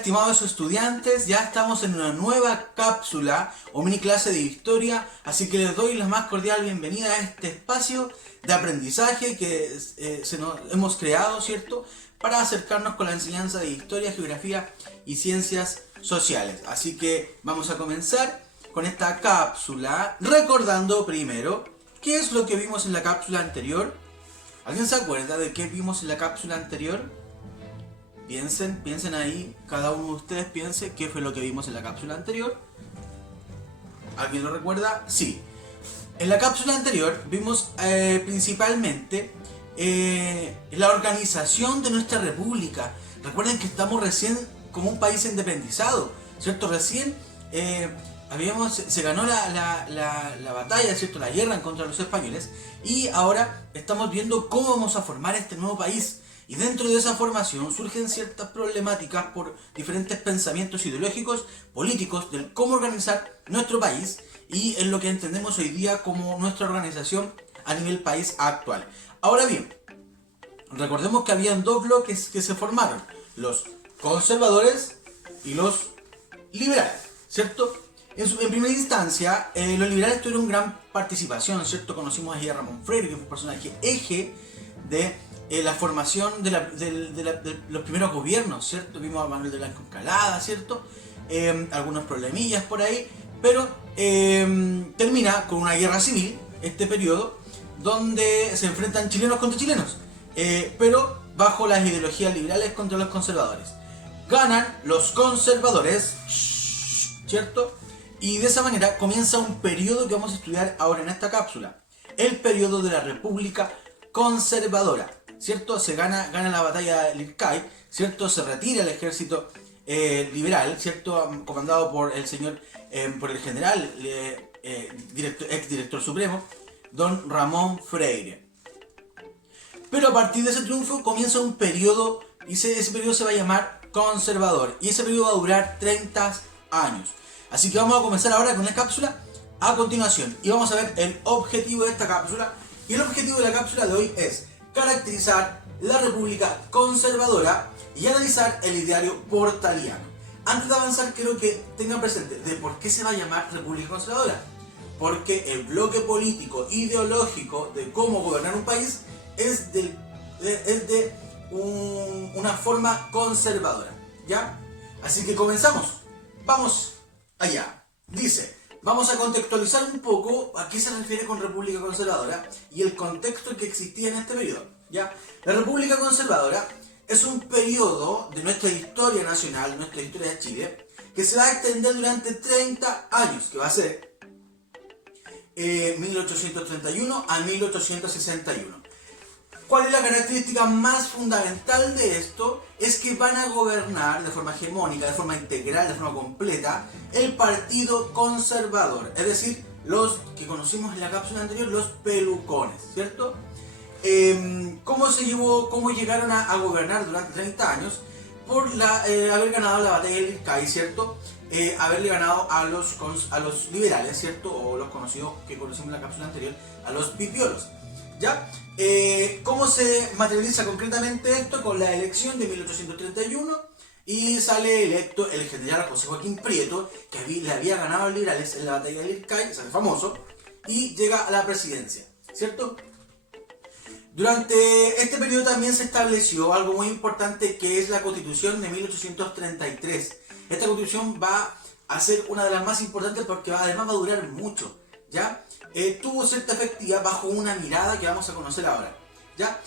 estimados estudiantes, ya estamos en una nueva cápsula o mini clase de historia, así que les doy la más cordial bienvenida a este espacio de aprendizaje que hemos creado, ¿cierto?, para acercarnos con la enseñanza de historia, geografía y ciencias sociales. Así que vamos a comenzar con esta cápsula recordando primero qué es lo que vimos en la cápsula anterior. ¿Alguien se acuerda de qué vimos en la cápsula anterior? Piensen ahí, cada uno de ustedes piense qué fue lo que vimos en la cápsula anterior. ¿Alguien lo recuerda? Sí. En la cápsula anterior vimos principalmente la organización de nuestra república. Recuerden que estamos recién como un país independizado, ¿cierto? Recién se ganó la batalla, ¿cierto? La guerra en contra de los españoles, y ahora estamos viendo cómo vamos a formar este nuevo país. Y dentro de esa formación surgen ciertas problemáticas por diferentes pensamientos ideológicos, políticos, del cómo organizar nuestro país, y es lo que entendemos hoy día como nuestra organización a nivel país actual. Ahora bien, recordemos que habían dos bloques que se formaron: los conservadores y los liberales, ¿cierto? En primera instancia, los liberales tuvieron gran participación, ¿cierto? Conocimos ahí a Ramón Freire, que fue un personaje eje de la formación de los primeros gobiernos, ¿cierto? Vimos a Manuel de Blanco Encalada, ¿cierto? Algunos problemillas por ahí, pero termina con una guerra civil, este periodo, donde se enfrentan chilenos contra chilenos, pero bajo las ideologías liberales contra los conservadores. Ganan los conservadores, ¿cierto? Y de esa manera comienza un periodo que vamos a estudiar ahora en esta cápsula, el periodo de la República Conservadora, ¿cierto? Se gana la batalla de Lircay, ¿cierto? Se retira el ejército liberal, ¿cierto? Comandado por el general, ex director supremo, don Ramón Freire. Pero a partir de ese triunfo comienza un periodo, y ese periodo se va a llamar conservador, y ese periodo va a durar 30 años. Así que vamos a comenzar ahora con la cápsula a continuación, y vamos a ver el objetivo de esta cápsula. Y el objetivo de la cápsula de hoy es caracterizar la República Conservadora y analizar el ideario portaliano. Antes de avanzar, quiero que tengan presente de por qué se va a llamar República Conservadora. Porque el bloque político ideológico de cómo gobernar un país es de una forma conservadora, ¿ya? Así que comenzamos. Vamos allá. Dice: vamos a contextualizar un poco a qué se refiere con República Conservadora y el contexto que existía en este periodo, ¿ya? La República Conservadora es un periodo de nuestra historia nacional, nuestra historia de Chile, que se va a extender durante 30 años, que va a ser 1831 a 1861. ¿Cuál es la característica más fundamental de esto? Es que van a gobernar de forma hegemónica, de forma integral, de forma completa, el Partido Conservador, es decir, los que conocimos en la cápsula anterior, los pelucones, ¿cierto? ¿Cómo llegaron a gobernar durante 30 años? Por haber ganado la batalla de Lircay, ¿cierto? Haberle ganado a los liberales, ¿cierto? O los conocidos que conocimos en la cápsula anterior, a los pipiolos, ¿ya? ¿Cómo se materializa concretamente esto? Con la elección de 1831, y sale electo el general José Joaquín Prieto, que le había ganado a los liberales en la batalla de Lircay, sale famoso, y llega a la presidencia, ¿cierto? Durante este periodo también se estableció algo muy importante, que es la Constitución de 1833. Esta Constitución va a ser una de las más importantes porque además va a durar mucho, ¿ya? Tuvo cierta efectividad bajo una mirada que vamos a conocer ahora, ¿ya?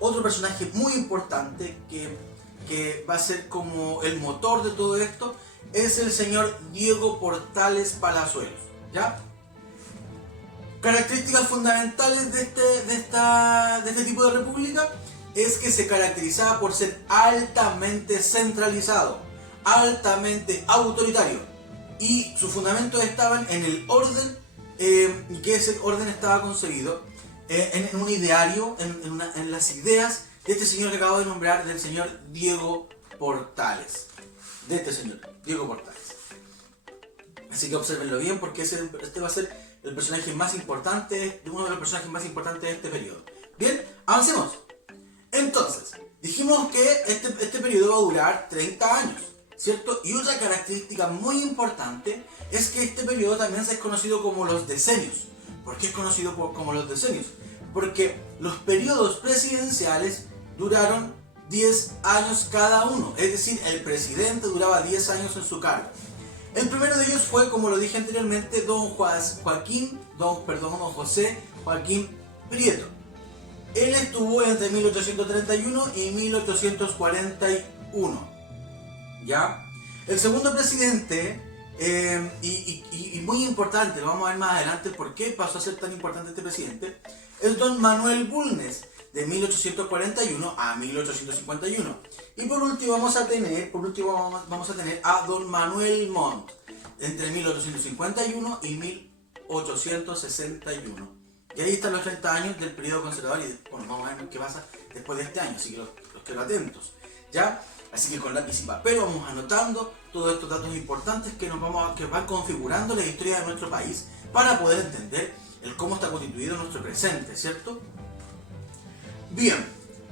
Otro personaje muy importante que va a ser como el motor de todo esto es el señor Diego Portales Palazuelos, ¿ya? Características fundamentales de este tipo de república es que se caracterizaba por ser altamente centralizado, altamente autoritario, y sus fundamentos estaban en el orden, y que ese orden estaba concebido en un ideario, en las ideas de este señor que acabo de nombrar, del señor Diego Portales. De este señor, Diego Portales. Así que observenlo bien, porque este va a ser el personaje más importante, uno de los personajes más importantes de este periodo. Bien, avancemos. Entonces, Dijimos que este periodo va a durar 30 años, ¿cierto? Y otra característica muy importante es que este periodo también se es conocido como los decenios. ¿Por qué es conocido como los decenios? Porque los periodos presidenciales duraron 10 años cada uno, es decir, el presidente duraba 10 años en su cargo. El primero de ellos fue, como lo dije anteriormente, don José Joaquín Prieto. Él estuvo entre 1831 y 1841. ¿Ya? El segundo presidente, y muy importante, lo vamos a ver más adelante por qué pasó a ser tan importante este presidente, es don Manuel Bulnes, de 1841 a 1851. Y por último vamos a tener a don Manuel Montt, entre 1851 y 1861. Y ahí están los 30 años del periodo conservador y bueno, vamos a ver qué pasa después de este año, así que los quiero atentos, ¿ya? Así que con lápiz y papel vamos anotando todos estos datos importantes que van configurando la historia de nuestro país para poder entender el cómo está constituido nuestro presente, ¿cierto? Bien,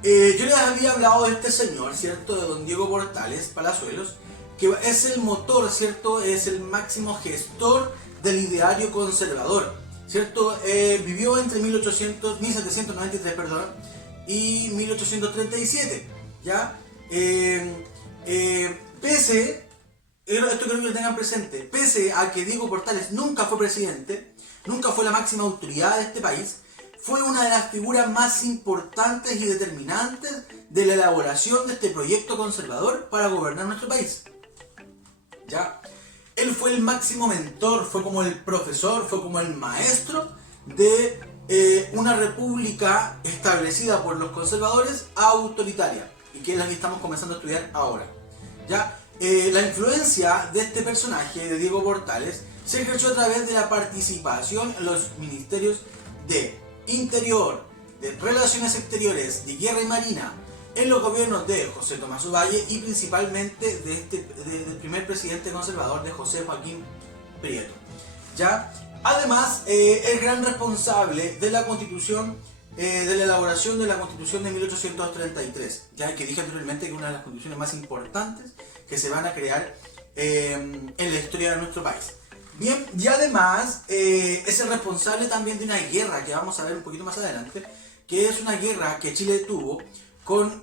yo les había hablado de este señor, ¿cierto? De don Diego Portales Palazuelos, que es el motor, ¿cierto? Es el máximo gestor del ideario conservador, ¿cierto? Vivió entre 1793 y 1837, ¿ya? Esto creo que lo tengan presente, pese a que Diego Portales nunca fue presidente, nunca fue la máxima autoridad de este país, fue una de las figuras más importantes y determinantes de la elaboración de este proyecto conservador para gobernar nuestro país, ¿ya? Él fue el máximo mentor, fue como el profesor, fue como el maestro de una república establecida por los conservadores autoritaria, y que es la que estamos comenzando a estudiar ahora, ¿ya? La influencia de este personaje, de Diego Portales, se ejerció a través de la participación en los ministerios de Interior, de Relaciones Exteriores, de Guerra y Marina, en los gobiernos de José Tomás Ovalle y principalmente del primer presidente conservador, de José Joaquín Prieto, ¿ya? Además, es gran responsable de la constitución, de la elaboración de la constitución de 1833, ya que dije anteriormente que es una de las constituciones más importantes que se van a crear en la historia de nuestro país. Bien, y además es el responsable también de una guerra que vamos a ver un poquito más adelante, que es una guerra que Chile tuvo con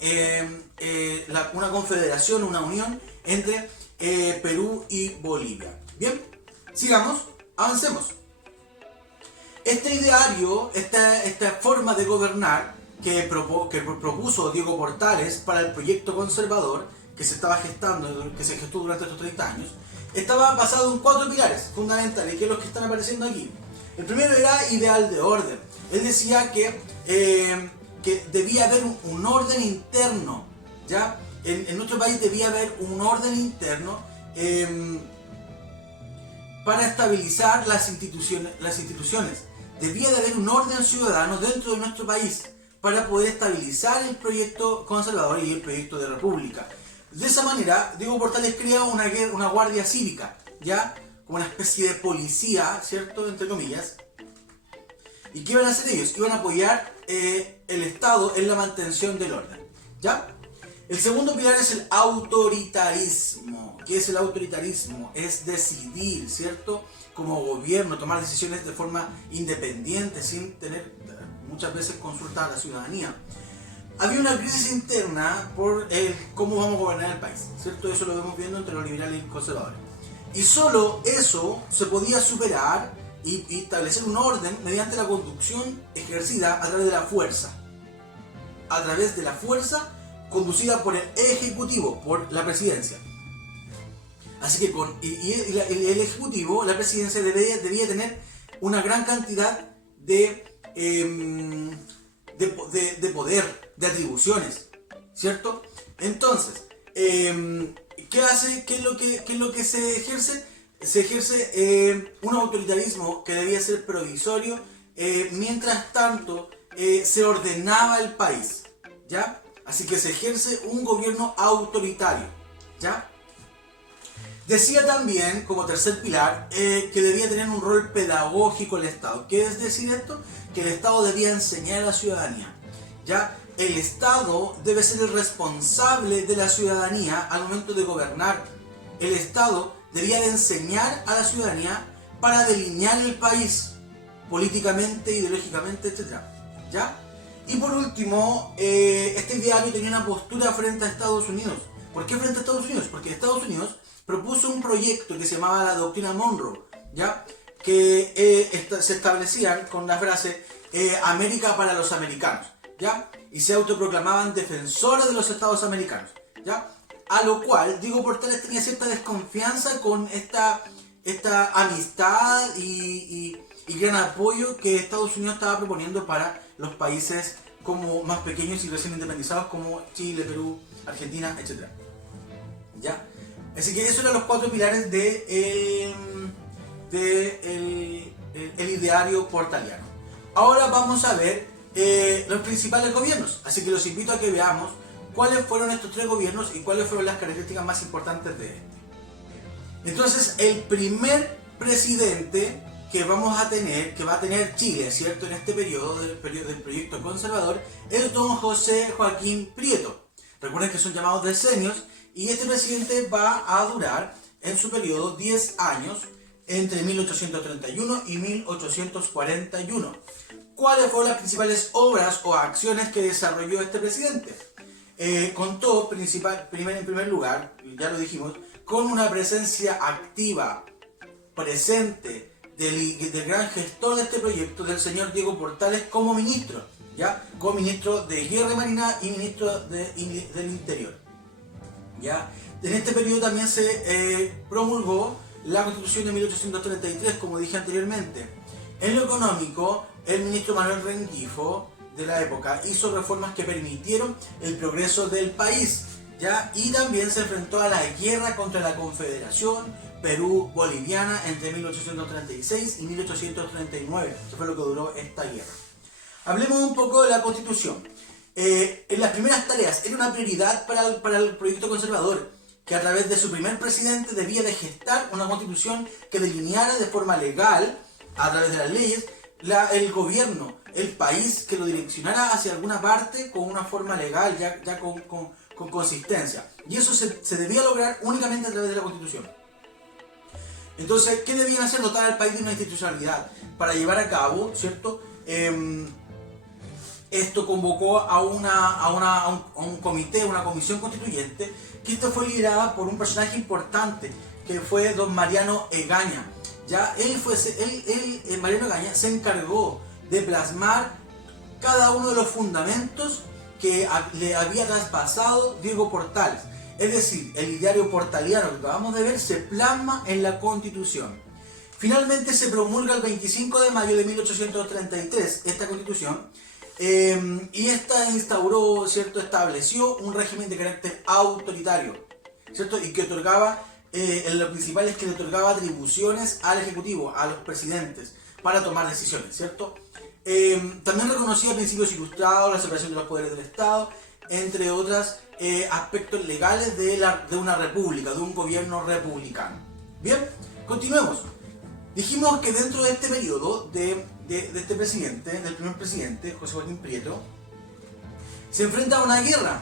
una confederación, una unión entre Perú y Bolivia. Bien, sigamos, avancemos. Este ideario, esta forma de gobernar que propuso Diego Portales para el proyecto conservador que se estaba gestando, que se gestó durante estos 30 años, estaba basado en 4 pilares fundamentales, que son los que están apareciendo aquí. El primero era ideal de orden. Él decía que debía haber un orden interno, ¿ya? En nuestro país debía haber un orden interno para estabilizar las instituciones. Debía de haber un orden ciudadano dentro de nuestro país para poder estabilizar el proyecto conservador y el proyecto de república. De esa manera, Diego Portales crea una guardia cívica, ¿ya? Como una especie de policía, ¿cierto? Entre comillas. ¿Y qué iban a hacer ellos? Iban a apoyar el Estado en la mantención del orden, ¿ya? El segundo pilar es el autoritarismo. ¿Qué es el autoritarismo? Es decidir, ¿cierto? Como gobierno, tomar decisiones de forma independiente, sin tener muchas veces consultar a la ciudadanía. Había una crisis interna por cómo vamos a gobernar el país, ¿cierto? Eso lo vemos viendo entre los liberales y los conservadores. Y solo eso se podía superar y establecer un orden mediante la conducción ejercida a través de la fuerza. A través de la fuerza conducida por el Ejecutivo, por la Presidencia. Así que el Ejecutivo, la Presidencia, debía tener una gran cantidad de poder, de atribuciones, ¿cierto? Entonces, ¿qué hace? ¿Qué es lo que se ejerce? Se ejerce un autoritarismo que debía ser provisorio, mientras tanto se ordenaba el país, ¿ya? Así que se ejerce un gobierno autoritario, ¿ya? Decía también, como tercer pilar, que debía tener un rol pedagógico el Estado. ¿Qué es decir esto? Que el Estado debía enseñar a la ciudadanía. ¿ya? El Estado debe ser el responsable de la ciudadanía al momento de gobernar. El Estado debía de enseñar a la ciudadanía para delinear el país políticamente, ideológicamente, etc. ¿Ya? Y por último, este diario tenía una postura frente a Estados Unidos. ¿Por qué frente a Estados Unidos? Porque Estados Unidos propuso un proyecto que se llamaba la Doctrina Monroe, ¿ya? Que se establecían con la frase América para los americanos, ¿ya? Y se autoproclamaban defensores de los Estados americanos, ¿ya? A lo cual Diego Portales tenía cierta desconfianza con esta amistad y gran apoyo que Estados Unidos estaba proponiendo para los países como más pequeños y recién independizados como Chile, Perú, Argentina, etc. ¿Ya? Así que esos eran los 4 pilares el ideario portaliano. Ahora vamos a ver los principales gobiernos, así que los invito a que veamos cuáles fueron estos 3 gobiernos y cuáles fueron las características más importantes de este. Entonces, el primer presidente que vamos a tener, que va a tener Chile, ¿cierto?, en este periodo del proyecto conservador, es don José Joaquín Prieto. Recuerden que son llamados decenios y este presidente va a durar en su periodo 10 años, entre 1831 y 1841. ¿Cuáles fueron las principales obras o acciones que desarrolló este presidente? Contó en primer lugar, ya lo dijimos, con una presencia activa, presente, del gran gestor de este proyecto, del señor Diego Portales, como ministro, ¿ya? Como ministro de Guerra y Marina y ministro del Interior, ¿ya? En este periodo también se promulgó la Constitución de 1833, como dije anteriormente. En lo económico, el ministro Manuel Rengifo de la época hizo reformas que permitieron el progreso del país, ¿ya? Y también se enfrentó a la guerra contra la Confederación Perú-Boliviana entre 1836 y 1839, que fue lo que duró esta guerra. Hablemos un poco de la Constitución. En las primeras tareas era una prioridad para el proyecto conservador, que a través de su primer presidente debía de gestar una Constitución que delineara de forma legal, a través de las leyes, el gobierno, el país, que lo direccionara hacia alguna parte con una forma legal, ya con consistencia. Y eso se debía lograr únicamente a través de la Constitución. Entonces, ¿qué debían hacer? Dotar al país de una institucionalidad para llevar a cabo, ¿cierto? Esto convocó a un comité, una comisión constituyente, que esto fue liderada por un personaje importante, que fue don Mariano Egaña. Ya Mariano Egaña se encargó de plasmar cada uno de los fundamentos que le había traspasado Diego Portales. Es decir, el ideario portaliano que acabamos de ver se plasma en la Constitución. Finalmente se promulga el 25 de mayo de 1833 esta Constitución, y esta instauró, ¿cierto?, estableció un régimen de carácter autoritario, ¿cierto?, y que otorgaba, lo principal es que le otorgaba atribuciones al Ejecutivo, a los presidentes, para tomar decisiones, ¿cierto? También reconocía principios ilustrados, la separación de los poderes del Estado, entre otros aspectos legales de una república, de un gobierno republicano. Bien, continuemos. Dijimos que dentro de este periodo de este presidente, del primer presidente, José Joaquín Prieto, se enfrenta a una guerra,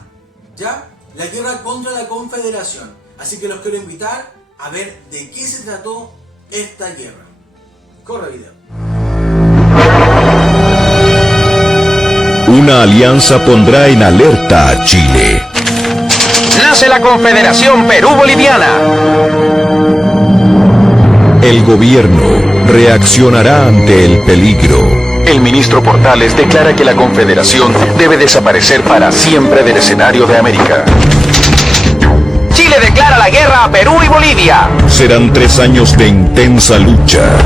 ¿ya? La guerra contra la Confederación. Así que los quiero invitar a ver de qué se trató esta guerra. Corre video. Una alianza pondrá en alerta a Chile. Nace la Confederación Perú-Boliviana. El gobierno reaccionará ante el peligro. El ministro Portales declara que la Confederación debe desaparecer para siempre del escenario de América. Chile declara la guerra a Perú y Bolivia. Serán 3 años de intensa lucha.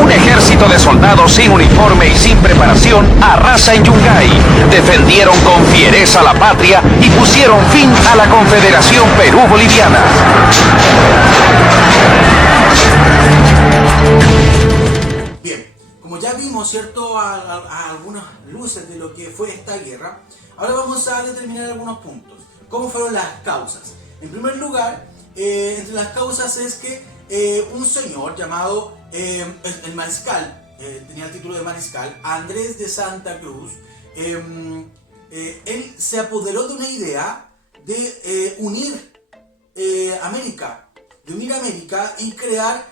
Un ejército de soldados sin uniforme y sin preparación arrasa en Yungay. Defendieron con fiereza la patria y pusieron fin a la Confederación Perú-Boliviana. Bien, como ya vimos, ¿cierto?, a algunas luces de lo que fue esta guerra, ahora vamos a determinar algunos puntos. ¿Cómo fueron las causas? En primer lugar, entre las causas es que un señor llamado el mariscal, tenía el título de mariscal, Andrés de Santa Cruz, él se apoderó de una idea de unir América, y crear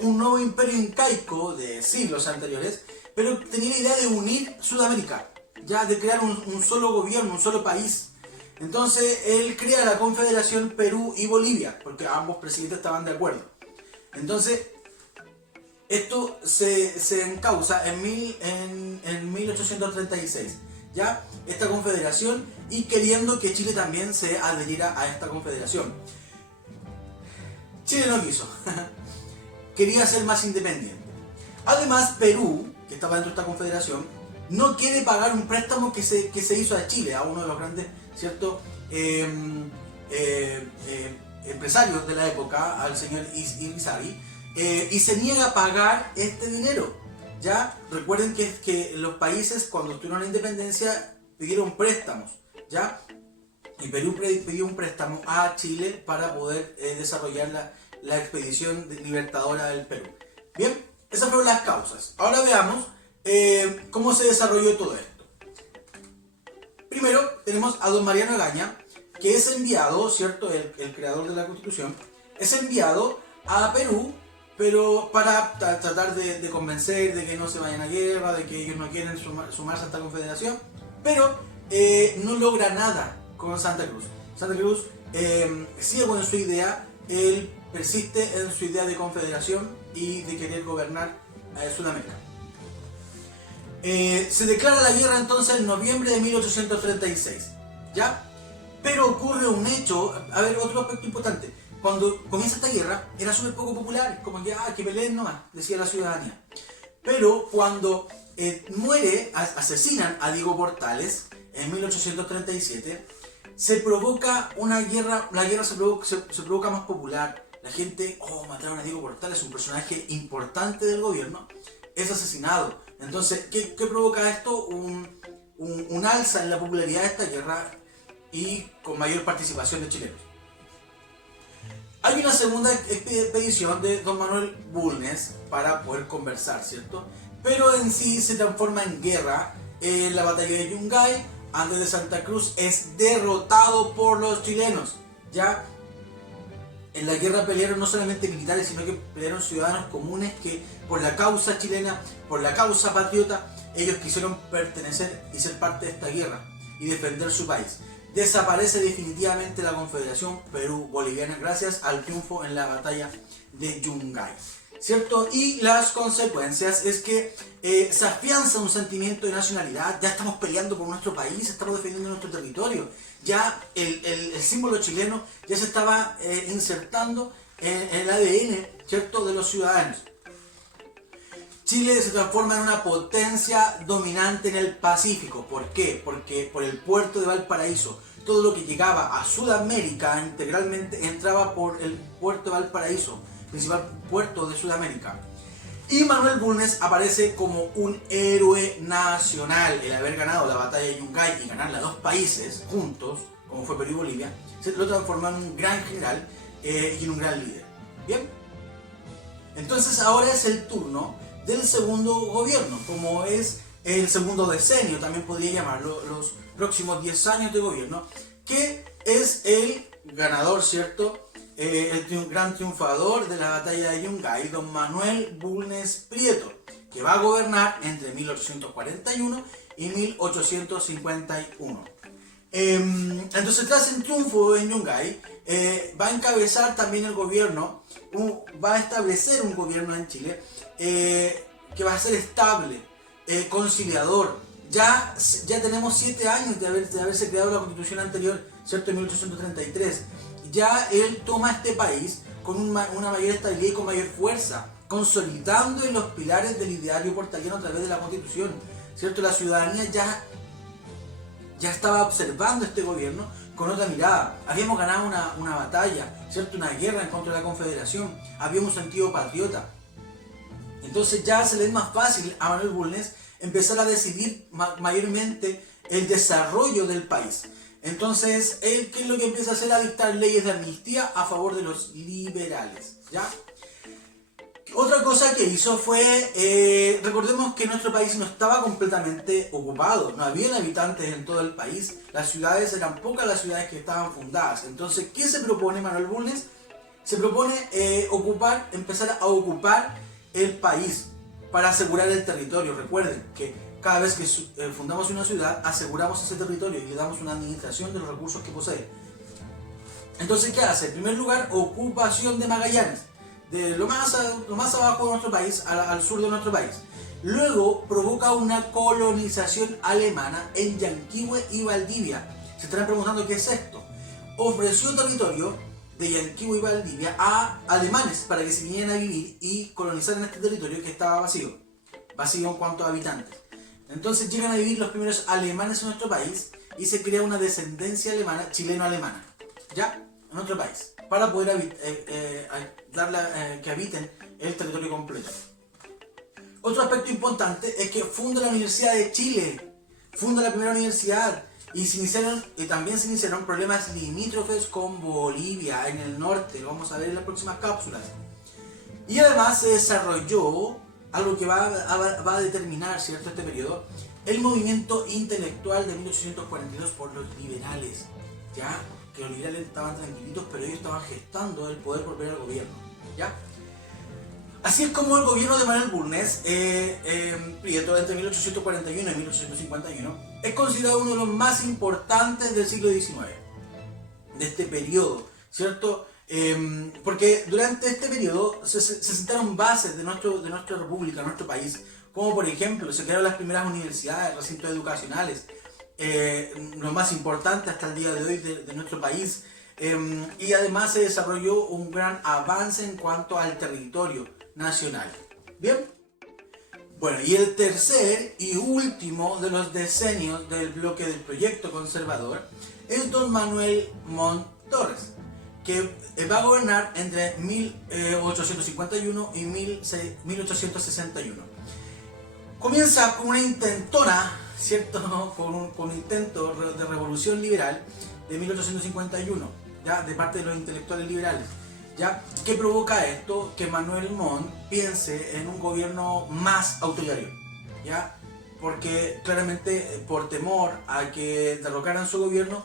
un nuevo imperio incaico de siglos anteriores, pero tenía la idea de unir Sudamérica, ya de crear un solo gobierno, un solo país. Entonces él crea la Confederación Perú y Bolivia, porque ambos presidentes estaban de acuerdo. Entonces esto se encausa en 1836, ¿ya? Esta confederación, y queriendo que Chile también se adhiriera a esta confederación. Chile no quiso, quería ser más independiente. Además, Perú, que estaba dentro de esta confederación, no quiere pagar un préstamo que se hizo a Chile, a uno de los grandes, ¿cierto? Empresarios de la época, al señor Irizarry, y se niega a pagar este dinero. Ya recuerden que los países, cuando tuvieron la independencia, pidieron préstamos, ¿ya? Y Perú pidió un préstamo a Chile para poder desarrollar la expedición libertadora del Perú. Bien, esas fueron las causas. Ahora veamos cómo se desarrolló todo esto. Primero tenemos a don Mariano Egaña, que es enviado, ¿cierto? El creador de la Constitución, es enviado a Perú, pero para tratar de convencer de que no se vayan a guerra, de que ellos no quieren sumarse a esta confederación, pero no logra nada con Santa Cruz. Santa Cruz sigue con su idea, él persiste en su idea de confederación y de querer gobernar Sudamérica. Se declara la guerra entonces en noviembre de 1836, ¿ya? Pero ocurre un hecho, a ver, otro aspecto importante. Cuando comienza esta guerra, era súper poco popular, como que peleen nomás, decía la ciudadanía. Pero cuando asesinan a Diego Portales en 1837, se provoca una guerra, la guerra se provoca más popular. La gente, mataron a Diego Portales, un personaje importante del gobierno, es asesinado. Entonces, ¿qué provoca esto? Un alza en la popularidad de esta guerra y con mayor participación de chilenos. Hay una segunda expedición de don Manuel Bulnes para poder conversar, ¿cierto? Pero en sí se transforma en guerra. En la batalla de Yungay, Andrés de Santa Cruz es derrotado por los chilenos, ¿ya? En la guerra pelearon no solamente militares, sino que pelearon ciudadanos comunes que por la causa chilena, por la causa patriota, ellos quisieron pertenecer y ser parte de esta guerra y defender su país. Desaparece definitivamente la Confederación Perú-Boliviana gracias al triunfo en la batalla de Yungay, ¿cierto? Y las consecuencias es que se afianza un sentimiento de nacionalidad. Ya estamos peleando por nuestro país, estamos defendiendo nuestro territorio. Ya el símbolo chileno ya se estaba insertando en el ADN, ¿cierto?, de los ciudadanos. Chile se transforma en una potencia dominante en el Pacífico. ¿Por qué? Porque por el puerto de Valparaíso, todo lo que llegaba a Sudamérica integralmente entraba por el puerto de Valparaíso, principal puerto de Sudamérica. Y Manuel Bulnes aparece como un héroe nacional. El haber ganado la batalla de Yungay y ganarla a dos países juntos, como fue Perú y Bolivia, se lo transformó en un gran general y en un gran líder. ¿Bien? Entonces ahora es el turno del segundo gobierno, como es el segundo decenio, también podría llamarlo, los próximos 10 años de gobierno, que es el ganador, ¿cierto? El gran triunfador de la batalla de Yungay, don Manuel Bulnes Prieto, que va a gobernar entre 1841 y 1851. Entonces, tras el triunfo en Yungay, va a encabezar también el gobierno, va a establecer un gobierno en Chile que va a ser estable, conciliador. Ya tenemos 7 años de haberse creado la constitución anterior, ¿cierto? En 1833. Ya él toma este país con una mayor estabilidad y con mayor fuerza, consolidando en los pilares del ideario portaliano a través de la constitución, ¿cierto? La ciudadanía ya estaba observando este gobierno con otra mirada. Habíamos ganado una batalla, ¿cierto? Una guerra en contra de la Confederación, había un sentido patriota. Entonces ya se le es más fácil a Manuel Bulnes empezar a decidir mayormente el desarrollo del país. Entonces, él, ¿qué es lo que empieza a hacer? A dictar leyes de amnistía a favor de los liberales, ¿ya? Otra cosa que hizo fue, recordemos que nuestro país no estaba completamente ocupado, no habían habitantes en todo el país, las ciudades eran pocas las ciudades que estaban fundadas. Entonces, ¿qué se propone Manuel Bulnes? Se propone empezar a ocupar el país para asegurar el territorio. Recuerden que cada vez que fundamos una ciudad, aseguramos ese territorio y le damos una administración de los recursos que posee. Entonces, ¿qué hace? En primer lugar, ocupación de Magallanes, de lo más abajo de nuestro país al sur de nuestro país. Luego provoca una colonización alemana en Yanquihue y Valdivia. Se estarán preguntando qué es esto. Ofreció territorio de Yanquihue y Valdivia a alemanes para que se vinieran a vivir y colonizaran este territorio que estaba vacío en cuanto a habitantes. Entonces llegan a vivir los primeros alemanes en nuestro país y se crea una descendencia alemana, chileno-alemana, ya, en nuestro país, para poder que habiten el territorio completo. Otro aspecto importante es que funda la Universidad de Chile, funda la primera universidad, y también se iniciaron problemas limítrofes con Bolivia en el norte, lo vamos a ver en las próximas cápsulas. Y además se desarrolló algo que va a determinar, ¿cierto?, este periodo, el movimiento intelectual de 1842 por los liberales, ya, que los liberales estaban tranquilitos, pero ellos estaban gestando el poder volver al gobierno, ya. Así es como el gobierno de Manuel Bulnes, Prieto, entre 1841 y 1851, es considerado uno de los más importantes del siglo XIX, de este periodo, ¿cierto? Porque durante este periodo se sentaron bases de nuestra república, de nuestro país, como por ejemplo se crearon las primeras universidades, recintos educacionales, lo más importante hasta el día de hoy de nuestro país, y además se desarrolló un gran avance en cuanto al territorio nacional. Bien, bueno, y el tercer y último de los decenios del bloque del proyecto conservador es don Manuel Montt Torres, que va a gobernar entre 1851 y 1861. Comienza con una intentona, ¿cierto? Con un intento de revolución liberal de 1851, ¿ya? De parte de los intelectuales liberales, ¿ya? ¿Qué provoca esto? Que Manuel Montt piense en un gobierno más autoritario, ¿ya? Porque claramente por temor a que derrocaran su gobierno,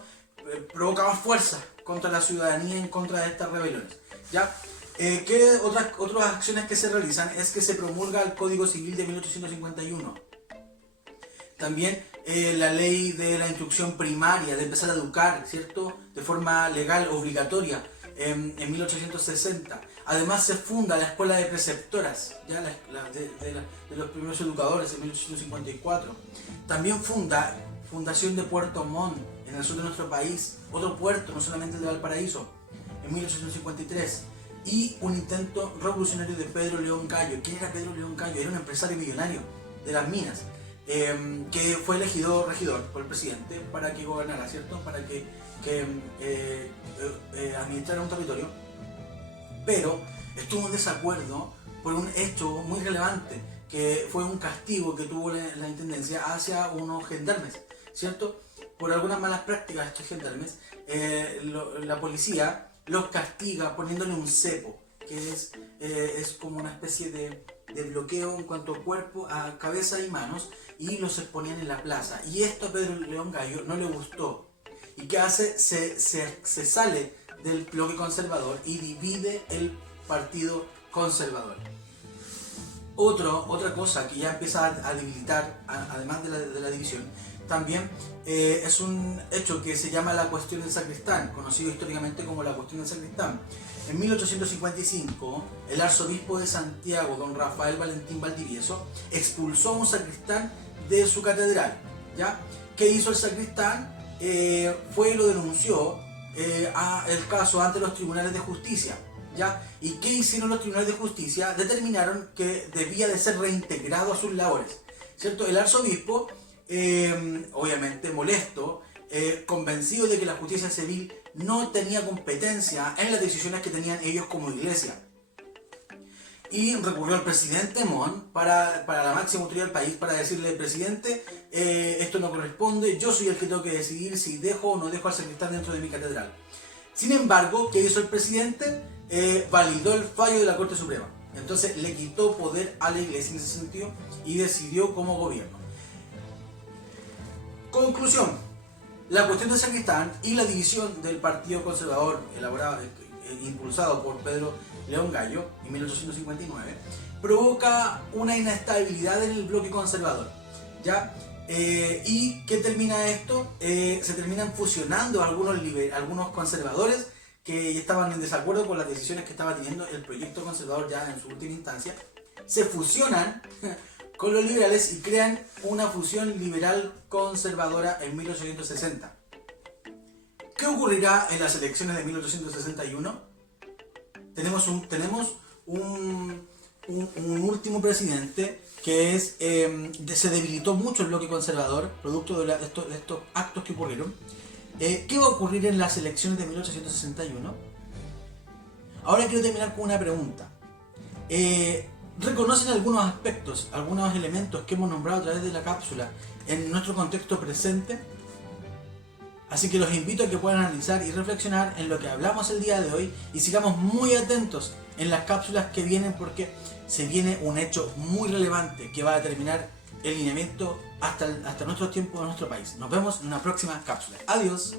provocaban fuerza contra la ciudadanía en contra de estas rebeliones, ¿ya? ¿Qué otras acciones que se realizan? Es que se promulga el Código Civil de 1851. También la ley de la instrucción primaria, de empezar a educar, ¿cierto?, de forma legal, obligatoria, en 1860. Además se funda la Escuela de Preceptoras, ¿ya? De los primeros educadores en 1854. También fundación de Puerto Montt, en el sur de nuestro país, otro puerto, no solamente el de Valparaíso, en 1853. Y un intento revolucionario de Pedro León Gallo. ¿Quién era Pedro León Gallo? Era un empresario millonario de las minas, que fue elegido regidor por el presidente para que gobernara, ¿cierto? Para que administrara un territorio, pero estuvo en desacuerdo por un hecho muy relevante, que fue un castigo que tuvo la intendencia hacia unos gendarmes, ¿cierto? Por algunas malas prácticas de estos gendarmes, la policía los castiga poniéndole un cepo, que es como una especie de bloqueo en cuanto a cuerpo, a cabeza y manos, y los exponían en la plaza. Y esto a Pedro León Gallo no le gustó. ¿Y qué hace? Se sale del bloque conservador y divide el partido conservador. Otra cosa que ya empieza a debilitar, además de la división, también es un hecho que se llama la cuestión del sacristán, conocido históricamente como la cuestión del sacristán. En 1855, el arzobispo de Santiago, don Rafael Valentín Valdivieso, expulsó a un sacristán de su catedral, ¿ya? ¿Qué hizo el sacristán? Fue y lo denunció el caso ante los tribunales de justicia, ¿ya? ¿Y qué hicieron los tribunales de justicia? Determinaron que debía de ser reintegrado a sus labores, ¿cierto? El arzobispo, obviamente molesto, convencido de que la justicia civil no tenía competencia en las decisiones que tenían ellos como iglesia, y recurrió al presidente Montt para la máxima autoridad del país para decirle: presidente, esto no corresponde, yo soy el que tengo que decidir si dejo o no dejo al sacristán dentro de mi catedral. Sin embargo, ¿qué hizo el presidente? Validó el fallo de la Corte Suprema. Entonces le quitó poder a la iglesia en ese sentido y decidió como gobierno. Conclusión: la cuestión de Sacristán y la división del Partido Conservador impulsado por Pedro León Gallo en 1859 provoca una inestabilidad en el bloque conservador, ¿ya? ¿Y qué termina esto? Se terminan fusionando algunos conservadores que estaban en desacuerdo con las decisiones que estaba teniendo el proyecto conservador ya en su última instancia. Se fusionan con los liberales y crean una fusión liberal-conservadora en 1860. ¿Qué ocurrirá en las elecciones de 1861? Tenemos un último presidente que se debilitó mucho el bloque conservador, producto de estos actos que ocurrieron. ¿Qué va a ocurrir en las elecciones de 1861? Ahora quiero terminar con una pregunta. ¿Reconocen algunos aspectos, algunos elementos que hemos nombrado a través de la cápsula en nuestro contexto presente? Así que los invito a que puedan analizar y reflexionar en lo que hablamos el día de hoy y sigamos muy atentos en las cápsulas que vienen, porque se viene un hecho muy relevante que va a determinar el lineamiento hasta nuestros tiempos de nuestro país. Nos vemos en una próxima cápsula. Adiós.